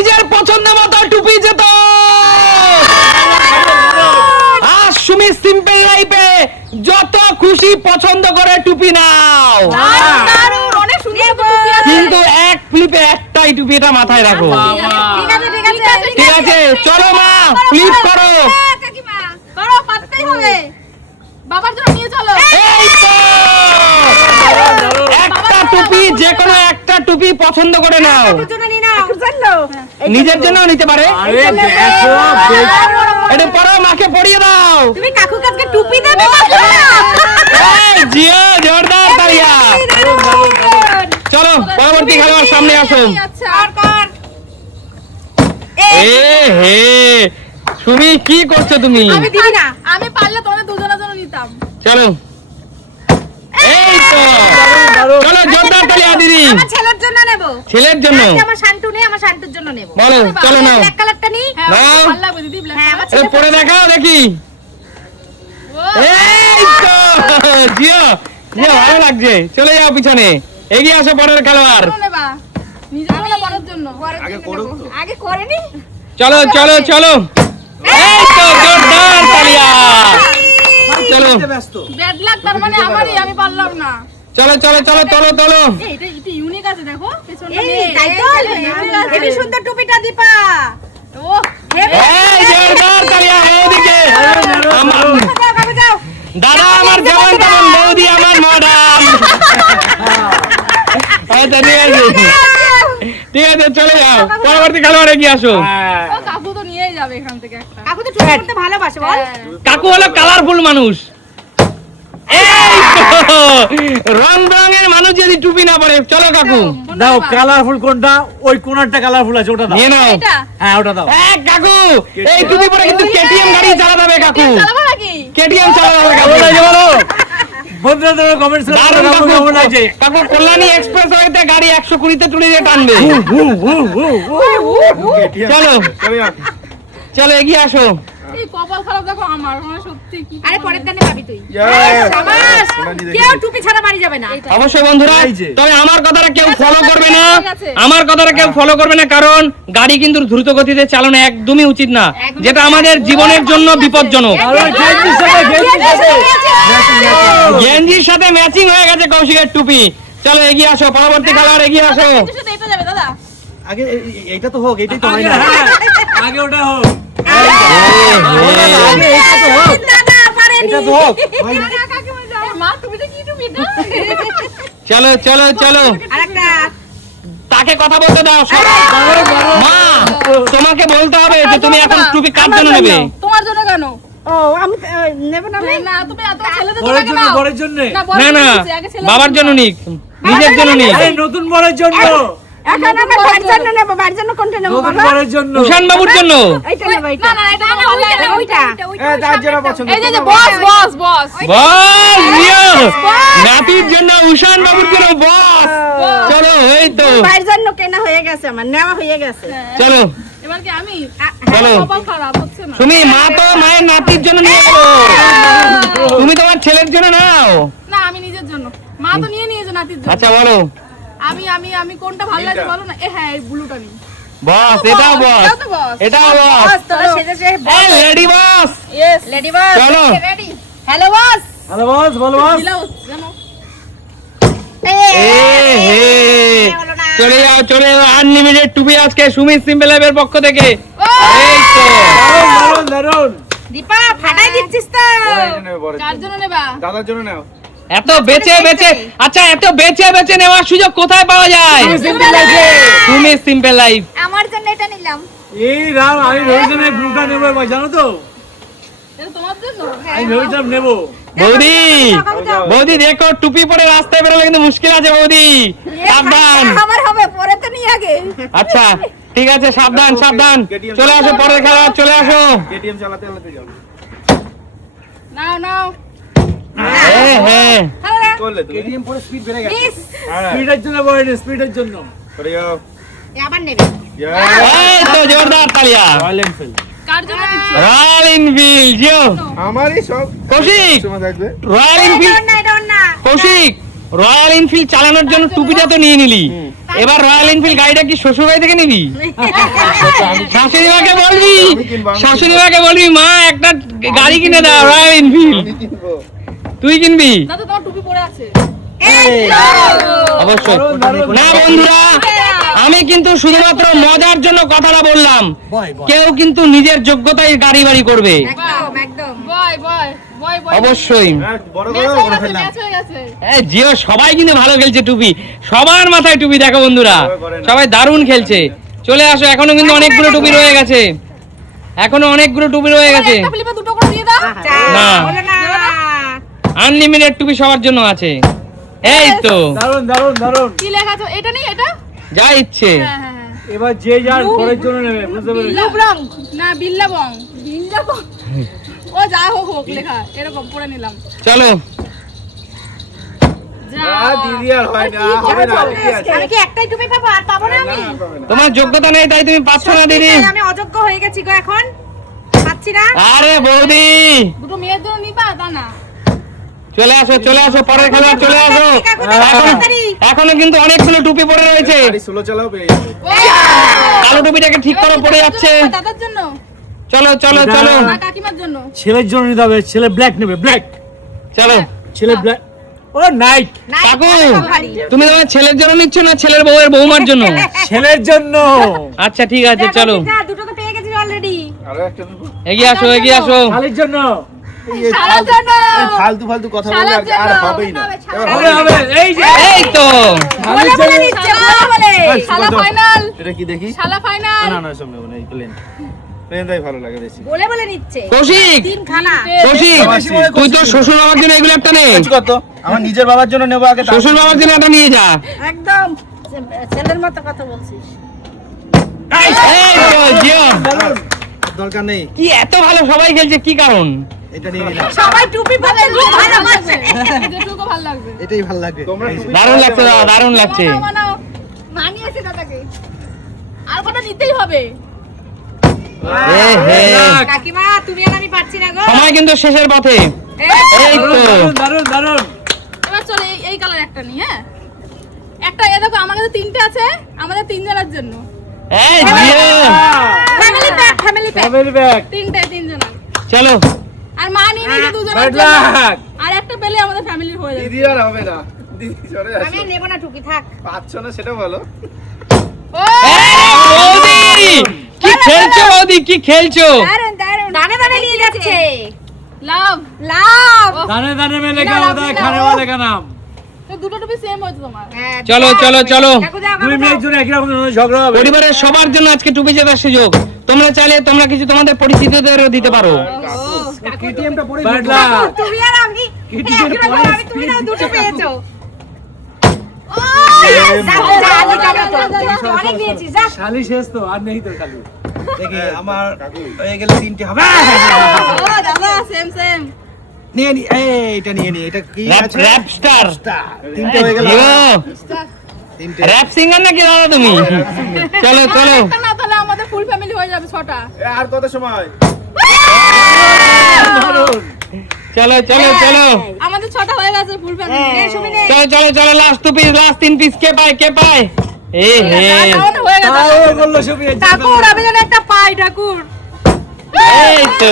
নিজের পছন্দ মতো টুপি যেত। আর সুমি সিম্পল লাইফে যত খুশি পছন্দ করে টুপি নাও, কিন্তু এক ফ্লিপে একটাই টুপি, এটা মাথায় রাখো। ঠিক আছে, চলো মা ফ্লিপ করো। বাবার জন্য নিয়ে চলো। এই তো একটা টুপি, যে কোনো একটা টুপি পছন্দ করে নাও। নিজের জন্য নিতে পারে। এটা পরো, মাকে পরিয়ে দাও। তুমি কাকু কাছে টুপি দেবে। এই জিও, জোরদার তালিয়া। চলো পরবর্তী খেলোয়াড় সামনে আসো। এ হে সুমি, কি করছো তুমি? আমি দিই না, আমি পারলে তোমাদের দুজনের জন্য নিতাম। চলো, এই তো চলো, জোরদার তালিয়া দিদি। আমার ছেলের জন্য নেব। ছেলের জন্য? আমার শান্তু নেই, আমার শান্তুর জন্য নেব। বলো, চলো নাও। ব্ল্যাক কালারটা নি। নাও। ভালো লাগবে দিদি ব্ল্যাক। হ্যাঁ, আমার এ ছেলে পরে দেখাও দেখি। এই তো জিও, জিও ভালো লাগছে। চলে যাও পিছনে, এগিয়ে আসো পরের খেলোয়াড়। নেবা নিজের জন্য বড়র জন্য। আগে করেনি। চলো চলো চলো, এই তো জোরদার তালিয়া। চলো ব্যাড লাক, তার মানে আমারই, আমি পারলাম না। চলো চলো চলো, তোলো তোলো। এটা এটা ইউনিক আছে, দেখো পেছনটা নেই। তাই তো হেভি সুন্দর টুপিটা দীপা। ও এই জোরদার তালিয়া বৌদিকে। যাও। দাদা আমার যেমন তেমন, বৌদি আমার মডার্ন। আচ্ছা ঠিক আছে, ঠিক আছে, চলে যাও। পরবর্তী খেলোয়াড় এগিয়ে আসো। ও কাকু তো নিয়েই যাবে এখান থেকে একটা। কাকু তো টুপি পরতে ভালোবাসে বল। কাকু হলো কালারফুল মানুষ। এই তো রং বেরঙের মানুষ যদি টুপি না পরে। চলো কাকু দাও, কালারফুল কোনটা? ওই কোনারটা কালারফুল আছে, ওটা দাও। নিয়ে নাও। এটা হ্যাঁ, ওটা দাও। কাকু এই টুপি পরে কিন্তু কেটিএম গাড়ি চালাতে হবে কাকু। চালাবো নাকি? কেটিএম চালাতে হবে কাকু। বলো, এই বলো। বন্ধুরা তোমরা কমেন্টস করো, দারুণ কাকু কাকু। কেমন লাগছে? কাকু কল্যাণী এক্সপ্রেস ওয়েতে গাড়ি 120 তুলে দিয়ে টানবে। চলো চলো, এগিয়ে আসো। এই কপাল খারাপ দেখো আমার, মানে সত্যি কি। আরে পরের দানে পাবি তুই। শাবাশ। কেউ টুপি ছাড়া বাড়ি যাবে না। অবশ্যই বন্ধুরা, এই যে। তবে আমার কথাটা কেউ ফলো করবে না। ঠিক আছে। আমার কথাটা কেউ ফলো করবে না, কারণ গাড়ি কিন্তু দ্রুত গতিতে চালানো একদমই উচিত না, যেটা আমাদের জীবনের জন্য বিপজ্জনক। গেঞ্জির সাথে ম্যাচিং হয়ে গেছে কৌশিকের টুপি। চলো এগিয়ে আসো, পরবর্তী খেলোয়াড় এগিয়ে আসো। কিন্তু শুধু এটা যাবে দাদা। আগে এইটা তো হোক, এইটাই তো হয় না। আগে ওটা হোক। আগে এইটা তো হোক, দাদা পারেনি। এটা তো হোক। কাকিমা যাও। মা তুমি তো কি টুপি না? চলো চলো চলো, আরেকটা তাকে কথা বলতে দাও। মা, তোমাকে বলতে হবে যে তুমি এখন টুপি কার জন্য নেবে। তোমার জন্য কেন? ও আমি নেব না। না তুমি এত ছেলেদের বরের জন্য জন্য, নাও। বরের জন্য। না না, বাবার জন্য নিক, নিজের জন্য নিক। আরে নতুন বরের জন্য, এখন আমি বাড়ির জন্য নেব। বাড়ির জন্য কোনটা নেব নতুন বাবা? বরের জন্য। উষান বাবুর জন্য। এইটা নেব, না এইটা। না এটা আমার ভালো লাগে না, ওইটা। তার যেটা পছন্দ। এই যে বস বস বস। বস জিও, নাতির জন্য উষান বাবুর জন্য বস। চলো এই তো, বাড়ির জন্য কেনা হয়ে গেছে, আমার নেওয়া হয়ে গেছে। চলো এবার কি আমি? চলো। কপাল খারাপ হচ্ছে না। তুমি মা তো মায়ের নাতির জন্য নিয়ে গেলো, তুমি তোমার ছেলের জন্য নাও। না আমি নিজের জন্য। মা তো নিয়ে নিয়েছে নাতির জন্য। আচ্ছা বলো আমি আমি আমি কোনটা ভালো লাগে বলো না। হ্যাঁ এই ব্লুটা নি। বস, এটাও বস, এটাও তো বস। এটাও বস। বস তোরা সেজেছে এই লেডি বস, ইয়েস লেডি বস। চলো। Ready. Hello boss. Hello boss, বলো বস। দিলাও জানো। এ হে, চলে যাও চলে যাও। আনলিমিটেড টুপি আজকে সুমি সিম্পল লাইফের পক্ষ থেকে। এই তো দারুণ দারুণ দারুণ। দীপা ফাটাই দিচ্ছিস তো। কার জন্য নেবা? দাদার জন্য নাও। এত বেচে বেচে, আচ্ছা এত বেচে বেচে নেওয়ার সুযোগ কোথায় পাওয়া যায়? সুমি সিম্পল লাইফ। আমার জন্য এটা নিলাম। এই রাম, আমি ভেবেছিলাম এই ব্লুটা নেবো এবার, জানো তো? এটা তোমার জন্য? আমি ভেবেছিলাম নেবো। বৌদি, বৌদি দেখো টুপি পরে রাস্তায় বেরোলে কিন্তু মুশকিল আছে বৌদি, সাবধান। আমার হবে, পরে তো নিয়ে আগে। আচ্ছা ঠিক আছে, সাবধান সাবধান। চলে আসো পরের খেলোয়াড়, চলে আসো। কেটিএম চালাতে চালাতে যাও। নাও নাও। হ্যাঁ হ্যাঁ, করলে তুমি কেটিএম পরে স্পিড বেড়ে গেছে। হ্যাঁ স্পিডের জন্য বলেন, স্পিডের জন্য। করে যাও। আবার নেবে। এই তো জোরদার তালিয়া। রয়্যাল এনফিল্ড কার জন্য নিচ্ছ? Royal Enfield Jio. আমারই সব কৌশিক, সময় থাকবে। রয়্যাল এটা এনফিল্ড, না, এটা না। কৌশিক রয়্যাল এনফিল্ড চালানোর জন্য টুপিটা তো নিয়ে নিলি, এবার রয়্যাল এনফিল্ড গাড়িটা কি শ্বশুর বাড়ি থেকে নিবি? শাশুড়ি মাকে বলবি, শাশুড়ি মাকে বলবি মা একটা গাড়ি কিনে দাও রয়্যাল এনফিল্ড। আমি কিনবো। তুই কিনবি? দাদা তোমার টুপি পরে আছে। অবশ্যই না বন্ধুরা, আমি কিন্তু শুধুমাত্র মজার জন্য কথাটা বললাম, কেউ কিন্তু নিজের যোগ্যতায় গাড়ি বাড়ি করবে একদম একদম বয় বয় বয় বয়। অবশ্যই। হ্যাঁ, বড় ম্যাচ বড় হয়ে করে গেছে, ফেললাম। ম্যাচ হয়ে গেছে। জিও সবাই কিন্তু ভালো খেলছে, টুপি সবার মাথায় টুপি দেখো বন্ধুরা, সবাই দারুণ খেলছে। চলে আসো, এখনো কিন্তু অনেকগুলো টুপি রয়ে গেছে, এখনো অনেকগুলো টুপি রয়ে গেছে। একটা ফ্লিপে দুটো করে দিয়ে দাও। না, বলে না আনলিমিটেড টুপি সবার জন্য আছে। এই তো দারুন দারুন দারুন। কি লেখা আছে? এটা নেই এটা? যা ইচ্ছে। হ্যাঁ হ্যাঁ হ্যাঁ। এবার যে যার ঘরের জন্য নেবে, বুঝতে পেরেছি। বিল্লাবং না বিল্লাবং বিল্লাবং ও যা হোক হোক লেখা এরকম পড়ে নিলাম। চলো যা দিদি আর হয় না, হবে না, দিদি আছে। আমি কি একটাই টুপি পাবো আর পাবো না আমি? না, পাবে না। তোমার যোগ্যতা নেই তাই তুমি পাচ্ছ না দিদি। সত্যি আমি অযোগ্য হয়ে গেছি গো এখন। পাচ্ছি না। আরে বৌদি দুটো মেয়ের জন্য নিবা তা না। চলে আসো, চলে আসো, পরের খেলা চলে আসো। এখনো কিন্তু অনেকগুলো টুপি পড়ে রয়েছে। গাড়ি স্লো চালাও পেয়ে যাবে। কালো টুপিটাকে ঠিক করো, পড়ে যাচ্ছে। দাদার জন্য চলো চলো চলো না কাকিমার জন্য। ছেলের জন্য নিতে হবে, ছেলে ব্ল্যাক নেবে, ব্ল্যাক। চলো। ছেলে ব্ল্যাক, ও নাইট। কাকু তুমি তোমার ছেলের জন্য নিচ্ছ না ছেলের বউয়ের বৌমার জন্য? ছেলের জন্য। আচ্ছা ঠিক আছে, চলো দুটো তো পেয়ে গেছি অলরেডি। আরো একটা দেবো। এগিয়ে আসো, এগিয়ে আসো। শালির জন্য। শালার জন্য। এই ফালতু ফালতু কথা বলে আর শালার জন্য। হবেই না। এবার হবে হবে, এই যে এই তো শালির জন্য। শালা বলে শালা ফাইনাল, এটা কি দেখি? শালা ফাইনাল। না না, সব নেবো না, এই প্লেন। প্লেনটাই ভালো লাগে বেশি। বলে বলে নিচ্ছে। কৌশিক, তিন খানা। কৌশিক তুই তো শ্বশুর বাবার জন্য এগুলো একটা নে, কত? আমার নিজের বাবার জন্য নেবো আগে। শ্বশুর বাবার জন্য একটা নিয়ে যা। একদম ছেলের মতো কথা বলছিস। এই তো, জিও। দরকার নেই, কি এত ভালো সবাই খেলছে, কি কারণ? এটা নিয়ে নিলাম। সবাই টুপি পরে খুব ভালোবাসে। যেটুকু ভালো লাগবে। এটাই ভালো লাগে। তোমরা টুপি দারুণ লাগছে দাদা, দারুণ লাগছে। মানাও, মানাও। মানিয়েছে দাদাকে। আর কটা নিতেই হবে। এ হে, কাকিমা তুমি আর আমি পারছি না গো। সময় কিন্তু শেষের পথে। এই তো দারুন দারুন দারুন। এবার চলো এই কালার একটা নি, হ্যাঁ একটা এ দেখো আমার কাছে তিনটে আছে আমাদের তিনজনের জন্য। এই Jio, family pack family pack. Family bag. তিনজনের। চলো আর মা নিয়ে নিয়েছে দুজনের ব্যাড জন্য। লাক। আর একটা পেলে আমাদের ফ্যামিলির হয়ে যাবে। দিদি আর হবে না, দিদি সরে আমি আসো। আর নেব না টুপি থাক। পাচ্ছ না সেটা বলো। ও বৌদি কি খেলছো, বৌদি কি খেলছো? দারুন দারুন। দানে দানে নিয়ে যাচ্ছে। লাভ লাভ। दाने दाने में लिखा होता है खाने वाले का नाम। তো দুটো টুপি সেম হয়েছে তোমার। হ্যাঁ, চলো চলো চলো, কাকু দাও, কাকু দুই দাও। মেয়ের জন্য একই রকম ঝগড়া হবে। পরিবারের সবার জন্য আজকে টুপি জেতার সুযোগ। তোমরা চাইলে তোমরা কিছু তোমাদের পরিচিতদেরও দিতে পারো। Bad luck. তুমি আর আমি একই রকম, আমি তুমি না দুটো পেয়েছো। ও অনেক দিয়েছি যা। শালি শেষ তো, আর নেই তো খালি। দেখি আমার হয়ে গেলে তিনটে হবে। ও দাদা সেম সেম। নিয়ে নি, এইটা নিয়ে নি। এটা কি আছে? র‍্যাপ স্টার তিনটে হয়ে গেল। তিনটে। র‍্যাপ সিঙ্গার নাকি দাদা তুমি? চলো চলো একটা না তাহলে আমাদের ফুল ফ্যামিলি হয়ে যাবে 6টা। আর কত সময়? চলো চলো চলো আমাদের 6টা হয়ে গেছে ফুল ফ্যামিলি। চলো চলো চলো, last two piece, last 3 piece কে পায়, কে পায়? এ হে, আমাদের হয়ে গেছে। তাও বললো সবই ঠাকুর আমি যেন একটা পাই ঠাকুর। এই তো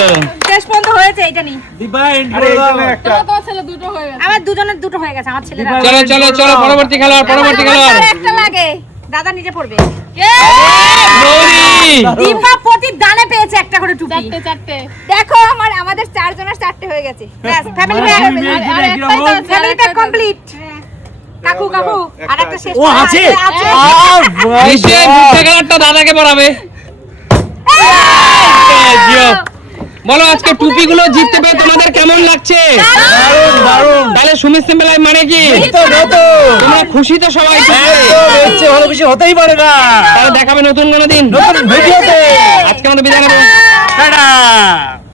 শেষ পর্যন্ত হয়েছে এটা নি। দিবা এন্ড আরে করে এই দাও। জন্য একটা। তোমার ছেলে দুটো হয়ে গেছে। আমার দুজনের দুটো হয়ে গেছে আমার ছেলেরা। চলো চলো চলো, পরবর্তী খেলোয়াড়, পরবর্তী খেলোয়াড়। আমার একটা লাগে। দাদা নিজে পড়বে। গৌরী, দীপা প্রতি দানে পেয়েছে একটা করে টুপি। চারটে। দেখো আমাদের চারজনের চারটে হয়ে গেছে। ব্যাস ফ্যামিলি প্যাক। দুই মেয়ের জন্য একই রকম। Family pack complete. কাকু কাকু আর একটা শেষ ও আছে। আছে। নিশ্চয়ই বুঝতে খেলাটা দাদাকে পড়াবে। জিও, বলো আজকে টুপিগুলো জিততে পেরে তোমাদের কেমন লাগছে? দারুণ দারুণ। তাহলে সুমিত সিম্বলাই মানে কি? তো নতুন। তোমরা খুশি তো সবাই? এর চেয়ে ভালো কিছু হতেই পারে না। তাহলে দেখাবে নতুন কোনো দিন। নতুন ভিডিওতে। আজকে আমাদের বিদায় নেবো। টাটা।